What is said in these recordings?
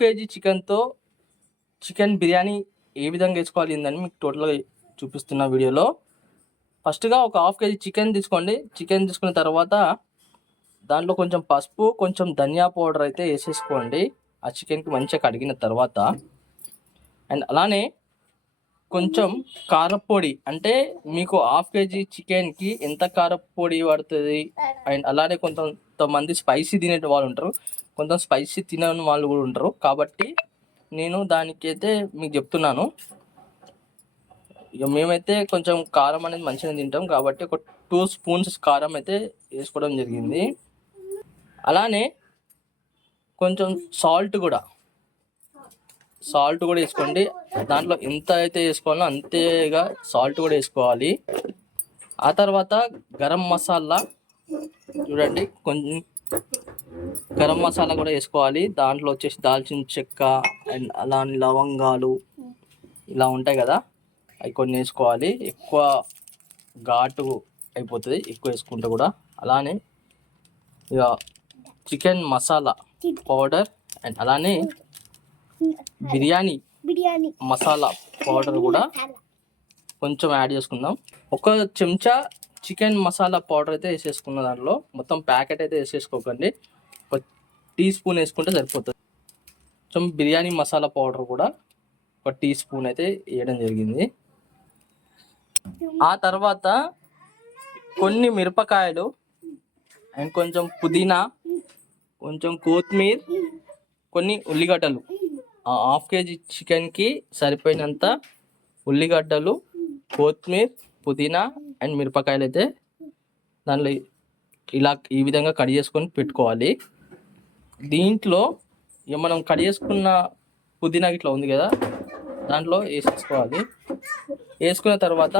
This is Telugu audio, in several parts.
కేజీ చికెన్తో చికెన్ బిర్యానీ ఏ విధంగా వేసుకోవాలి ఏందని మీకు టోటల్గా చూపిస్తున్న వీడియోలో. ఫస్ట్గా ఒక హాఫ్ కేజీ చికెన్ తీసుకోండి. చికెన్ తీసుకున్న తర్వాత దాంట్లో కొంచెం పసుపు, కొంచెం ధనియా పౌడర్ అయితే వేసేసుకోండి ఆ చికెన్కి మంచిగా కడిగిన తర్వాత. అండ్ అలానే కొంచెం కారపొడి, అంటే మీకు హాఫ్ కేజీ చికెన్కి ఎంత కారపొడి పడుతుంది. అండ్ అలానే కొంతమంది స్పైసీ తినే వాళ్ళు ఉంటారు, కొంత స్పైసీ తినని వాళ్ళు కూడా ఉంటారు. కాబట్టి నేను దానికైతే మీకు చెప్తున్నాను. ఇక మేమైతే కొంచెం కారం అనేది మంచిగా తింటాం కాబట్టి ఒక 2 స్పూన్స్ కారం అయితే వేసుకోవడం జరిగింది. అలానే కొంచెం సాల్ట్ కూడా వేసుకోండి. దాంట్లో ఎంత అయితే వేసుకోవాలో అంతేగా సాల్ట్ కూడా వేసుకోవాలి. ఆ తర్వాత గరం మసాలా చూడండి, కొంచెం గరం మసాలా కూడా వేసుకోవాలి. దాంట్లో వచ్చేసి దాల్చిన చెక్క అండ్ అలానే లవంగాలు ఇలా ఉంటాయి కదా, అవి కొన్ని వేసుకోవాలి. ఎక్కువ ఘాటు అయిపోతుంది ఎక్కువ వేసుకుంటే కూడా. అలానే ఇక చికెన్ మసాలా పౌడర్ అండ్ అలానే బిర్యానీ మసాలా పౌడర్ కూడా కొంచెం యాడ్ చేసుకుందాం. ఒక చెంచా చికెన్ మసాలా పౌడర్ అయితే వేసేసుకున్న దాంట్లో, మొత్తం ప్యాకెట్ అయితే వేసేసుకోకండి, ఒక టీ స్పూన్ వేసుకుంటే సరిపోతుంది. కొంచెం బిర్యానీ మసాలా పౌడర్ కూడా ఒక టీ స్పూన్ అయితే వేయడం జరిగింది. ఆ తర్వాత కొన్ని మిరపకాయలు అండ్ కొంచెం పుదీనా, కొంచెం కొత్తిమీర, కొన్ని ఉల్లిగడ్డలు, హాఫ్ కేజీ చికెన్కి సరిపోయినంత ఉల్లిగడ్డలు, కొత్తిమీర, పుదీనా అండ్ మిరపకాయలు అయితే దాంట్లో ఇలా ఈ విధంగా కట్ చేసుకొని పెట్టుకోవాలి. దీంట్లో ఇక మనం కట్ చేసుకున్న పుదీనా ఇట్లా ఉంది కదా, దాంట్లో వేసేసుకోవాలి. వేసుకున్న తర్వాత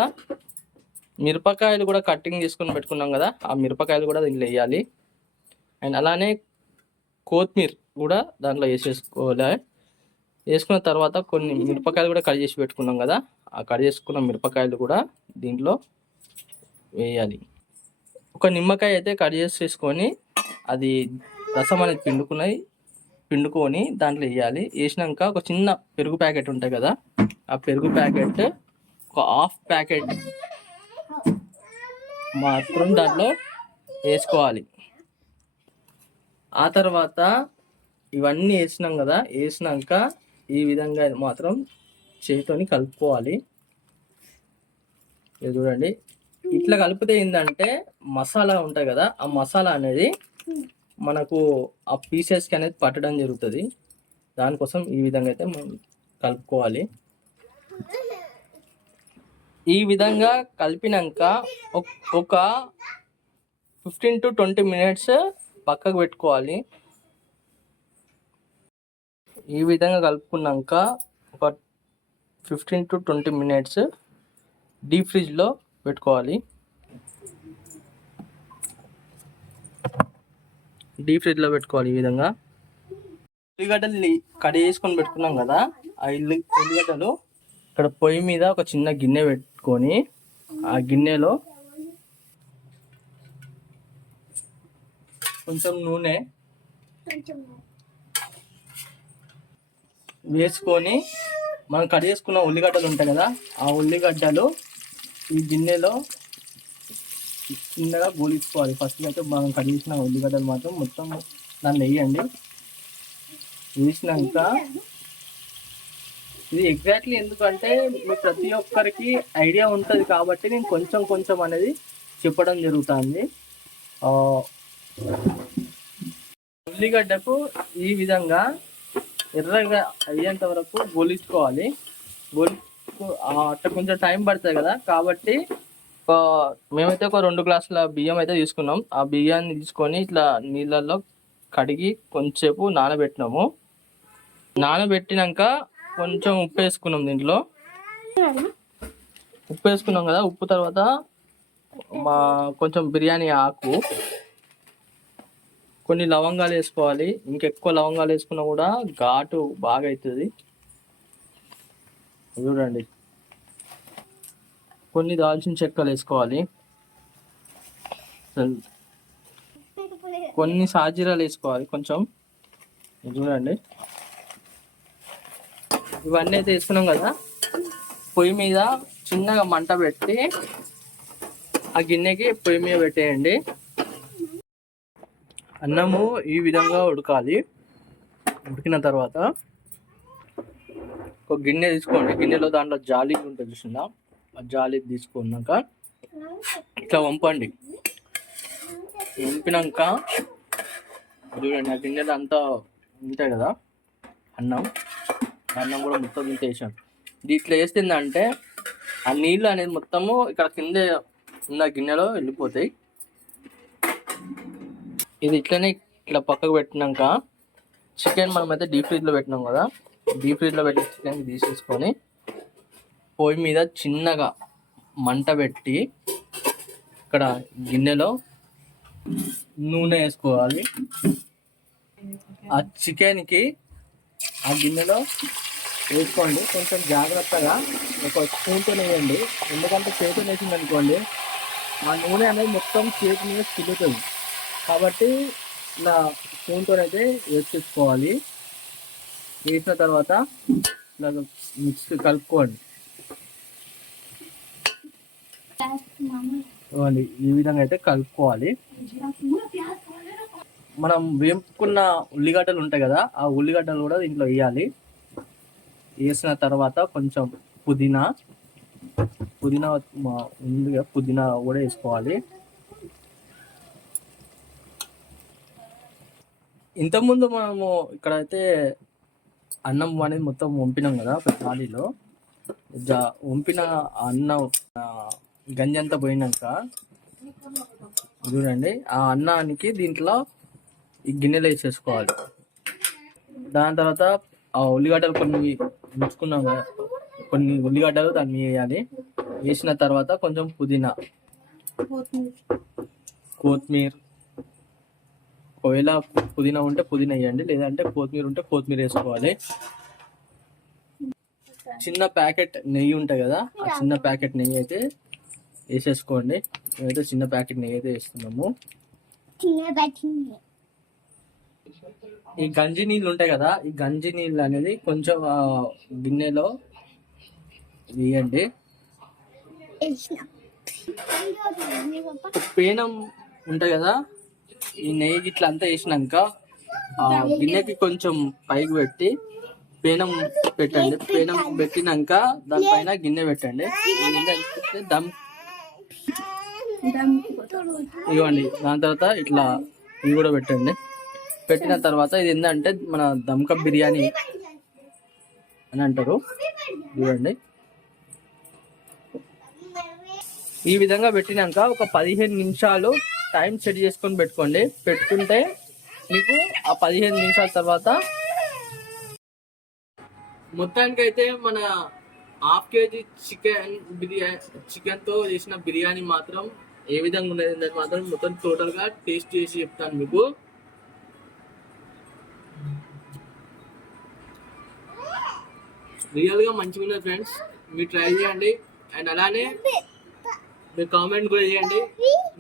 మిరపకాయలు కూడా కటింగ్ చేసుకొని పెట్టుకున్నాం కదా, ఆ మిరపకాయలు కూడా దీంట్లో వేయాలి. అండ్ అలానే కొత్తిమీర కూడా దాంట్లో వేసేసుకోవాలి. వేసుకున్న తర్వాత కొన్ని మిరపకాయలు కూడా కట్ చేసి పెట్టుకున్నాం కదా, ఆ కట్ చేసుకున్న మిరపకాయలు కూడా దీంట్లో వేయాలి. ఒక నిమ్మకాయ అయితే కట్ చేసేసుకొని అది రసం అనేది పిండుకొని దాంట్లో వేయాలి. వేసినాక ఒక చిన్న పెరుగు ప్యాకెట్ ఉంటాయి కదా, ఆ పెరుగు ప్యాకెట్ ఒక హాఫ్ ప్యాకెట్ మాత్రం దాంట్లో వేసుకోవాలి. ఆ తర్వాత ఇవన్నీ వేసినాం కదా, వేసినాక ఈ విధంగా మాత్రం చేతితోని కలుపుకోవాలి. ఇది చూడండి, ఇట్లా కలిపితే ఏంటంటే మసాలా ఉంటాయి కదా, ఆ మసాలా అనేది మనకు ఆ పీసెస్కి అనేది పట్టడం జరుగుతుంది. దానికోసం ఈ విధంగా అయితే మనం కలుపుకోవాలి. ఈ విధంగా కలిపినాక ఒక 15 to 20 మినిట్స్ పక్కకు పెట్టుకోవాలి. ఈ విధంగా కలుపుకున్నాక ఒక 15 to 20 మినిట్స్ డీప్ ఫ్రిడ్జ్లో పెట్టుకోవాలి. ఈ విధంగా ఉల్లిగడ్డలు కట్ చేసుకొని పెట్టుకున్నాం కదా, ఆ ఉల్లిగడ్డలు ఇక్కడ పొయ్యి మీద ఒక చిన్న గిన్నె పెట్టుకొని ఆ గిన్నెలో కొంచెం నూనె వేసుకొని మనం కట్ చేసుకున్న ఉల్లిగడ్డలు ఉంటాయి కదా, ఆ ఉల్లిగడ్డలు ఈ గిన్నెలో చిన్నగా గోలించుకోవాలి. ఫస్ట్ అయితే మనం కట్ చేసిన ఉల్లిగడ్డలు మాత్రం మొత్తం దాన్ని వేయండి. వేసినాక ఇది ఎగ్జాక్ట్లీ ఎందుకంటే ప్రతి ఒక్కరికి ఐడియా ఉంటుంది కాబట్టి నేను కొంచెం అనేది చెప్పడం జరుగుతుంది. ఉల్లిగడ్డకు ఈ విధంగా ఎర్రగా అయ్యేంత వరకు గోలించుకోవాలి. అట్లా కొంచెం టైం పడుతుంది కదా, కాబట్టి మేమైతే ఒక 2 గ్లాసుల బియ్యం అయితే తీసుకున్నాం. ఆ బియ్యాన్ని తీసుకొని ఇట్లా నీళ్ళల్లో కడిగి కొంచెంసేపు నానబెట్టినాము. నానబెట్టినాక కొంచెం ఉప్పు వేసుకున్నాం. దీంట్లో ఉప్పు వేసుకున్నాం కదా, ఉప్పు తర్వాత కొంచెం బిర్యానీ ఆకు, కొన్ని లవంగాలు వేసుకోవాలి. ఇంకెక్కువ లవంగాలు వేసుకున్నా కూడా ఘాటు బాగా అవుతుంది. చూడండి, కొన్ని దాల్చిన చెక్కలు వేసుకోవాలి, కొన్ని సాజీరాలు వేసుకోవాలి కొంచెం. చూడండి, ఇవన్నీ అయితే వేసుకున్నాం కదా, పొయ్యి మీద చిన్నగా మంట పెట్టి ఆ గిన్నెకి పొయ్యి మీద పెట్టేయండి. అన్నము ఈ విధంగా ఉడకాలి. ఉడికిన తర్వాత ఒక గిన్నె తీసుకోండి. గిన్నెలో దాంట్లో జాలి ఉంటుంది చూసిందా, ఆ జాలి తీసుకున్నాక ఇట్లా వంపండి. వంపినాక చూడండి, ఆ గిన్నెలో అంతా ఉంటాయి కదా అన్నం కూడా మొత్తం ఇంత వేసాను. దీంట్లో వేస్తుందంటే ఆ నీళ్ళు అనేది మొత్తము ఇక్కడ కింద ఉన్న గిన్నెలో వెళ్ళిపోతాయి. ఇది ఇట్లనే ఇట్లా పక్కకు పెట్టినాక చికెన్ మనమైతే డీప్ ఫ్రిడ్జ్లో పెట్టినాం కదా, డీప్ ఫ్రిడ్జ్లో పెట్టిన చికెన్ తీసేసుకొని పొయ్యి మీద చిన్నగా మంట పెట్టి ఇక్కడ గిన్నెలో నూనె వేసుకోవాలి. ఆ చికెన్కి ఆ గిన్నెలో వేసుకోండి. కొంచెం జాగ్రత్తగా ఒక స్పూన్తో వేయండి, ఎందుకంటే చేతితో వేసింది అనుకోండి ఆ నూనె అనేది మొత్తం చేతి మీద తిరుగుతుంది. కాబట్టి ఇలా స్పూన్తో అయితే వేసుకోవాలి. వేసిన తర్వాత ఇలా మిక్స్ కలుపుకోండి. ఈ విధంగా అయితే కలుపుకోవాలి. మనం వేపుకున్న ఉల్లిగడ్డలు ఉంటాయి కదా, ఆ ఉల్లిగడ్డలు కూడా దీంట్లో వేయాలి. వేసిన తర్వాత కొంచెం పుదీనా ముందుగా పుదీనా కూడా వేసుకోవాలి. ఇంతకుముందు మనము ఇక్కడైతే అన్నం అనేది మొత్తం వంపినాం కదా ఒక థాలీలో. వంపిన అన్నం గంజి అంతా పోయినాక చూడండి, ఆ అన్నానికి దీంట్లో ఈ గిన్నెలో వేసేసుకోవాలి. దాని తర్వాత ఆ ఉల్లిగడ్డలు కొన్ని ఉంచుకున్నాం కదా, కొన్ని ఉల్లిగడ్డలు దాన్ని వేయాలి. వేసిన తర్వాత కొంచెం పుదీనా, కొత్తిమీర, ఒకవేళ పుదీనా ఉంటే పుదీనా వేయండి, లేదంటే కొత్తిమీర ఉంటే కొత్తిమీర వేసుకోవాలి. చిన్న ప్యాకెట్ నెయ్యి ఉంటాయి కదా, ఆ చిన్న ప్యాకెట్ నెయ్యి అయితే వేసేసుకోండి. మేమైతే చిన్న ప్యాకెట్ నెయ్యి అయితే వేస్తున్నాము. ఈ గంజి నీళ్ళు ఉంటాయి కదా, ఈ గంజి నీళ్ళు అనేది కొంచెం గిన్నెలో వేయండి. పేనం ఉంటాయి కదా, ఈ నెయ్యి ఇట్లా అంతా వేసినాక ఆ గిన్నెకి కొంచెం పైకి పెట్టి పేనం పెట్టండి. పేనం పెట్టినాక దానిపైన గిన్నె పెట్టండి. గిన్నె దమ్ ఇవ్వండి. దాని తర్వాత ఇట్లా ఇవి కూడా పెట్టండి. పెట్టిన తర్వాత ఇది ఏంటంటే మన దమ్కా బిర్యానీ అని అంటారు. చూడండి, ఈ విధంగా పెట్టినాక ఒక 15 నిమిషాలు టైం సెట్ చేసుకొని పెట్టుకోండి. పెట్టుకుంటే మీకు ఆ 15 నిమిషాల తర్వాత మొత్తానికి అయితే మన ½ కేజీ చికెన్తో చేసిన బిర్యానీ మాత్రం ఏ విధంగా ఉన్నది మాత్రం మొత్తం టోటల్గా టేస్ట్ చేసి చెప్తాను మీకు. రియల్గా మంచిగా ఉన్నది ఫ్రెండ్స్, మీరు ట్రై చేయండి. అండ్ అలానే మీరు కామెంట్ కూడా చేయండి.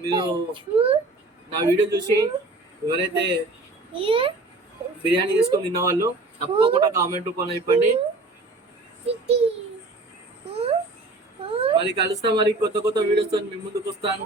మీరు నా వీడియో చూసి ఎవరైతే బిర్యానీ చేసుకొని తిన్న వాళ్ళు తప్పకుండా కామెంట్ రూపంలో చెప్పండి. మరి కలుస్తా, మరి కొత్త వీడియోస్ మీ ముందుకు వస్తాను.